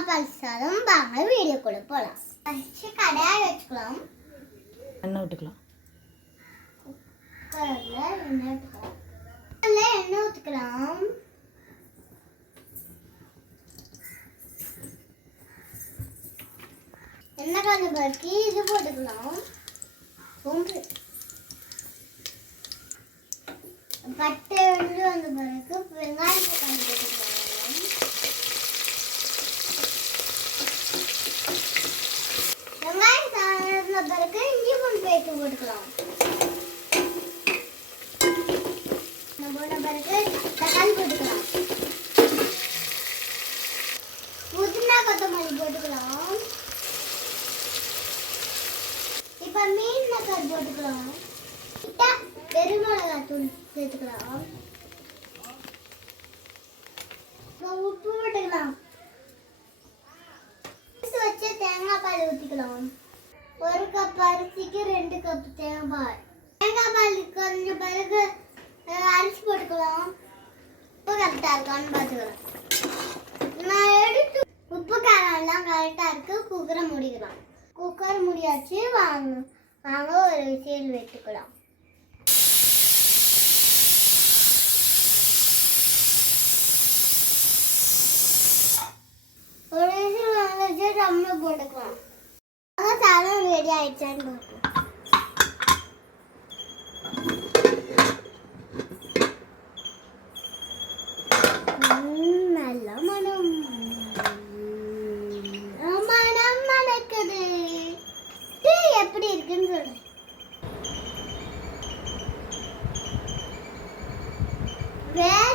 தேங்காய் பால் சாதம் வாங்க வீடியோக்குள்ள போகலாம் ஃபஸ்ட்டு கடாய் வச்சுக்கலாம் எண்ணெய் விட்டுக்கலாம் எண்ணெய் எண்ணெய் ஊற்றிக்கலாம் எண்ணெய் கொஞ்சம் பருக்கி இது போட்டுக்கலாம் பட்டை வந்து வந்த பிறகு வெங்காயத்தை கொஞ்சம் போட்டுக்கலாம் பிறகு இஞ்சி பூண்டு பேஸ்ட் போட்டுக்கலாம். நம்ம போன பிறகு தக்காளி போட்டுக்கலாம். புதினா கொத்தமல்லி போட்டுக்கலாம். இப்போ மீன் மசால் போட்டுக்கலாம். பெருமிளகா தூள் சேர்த்துக்கலாம். உப்பு போட்டுக்கலாம். வச்சு தேங்காய் பால் ஊற்றிக்கலாம் கப் அரிசிக்கு ரெண்டு கப் தேங்காய். தேங்காய் பால் கொஞ்சம் பிறகு அரிசி போட்டுக்கலாம். உப்பு கரெக்டாக இருக்கான்னு பார்த்துக்கலாம். நான் எடுத்து உப்பு காரம் எல்லாம் கரெக்டாக இருக்கு. குக்கரை முடிக்கலாம். குக்கர் முடியாச்சு. வாங்க. வாங்க ஒரு விசில் வெட்டுக்கலாம். ஒரு விசில் வந்துச்சு டம்ளர் போட்டுக்கலாம். ரெடி ஆயிடுச்சான்னு நல்ல மனம். மனம் மணக்குது. டீ எப்படி இருக்குன்னு சொல்லு. வேற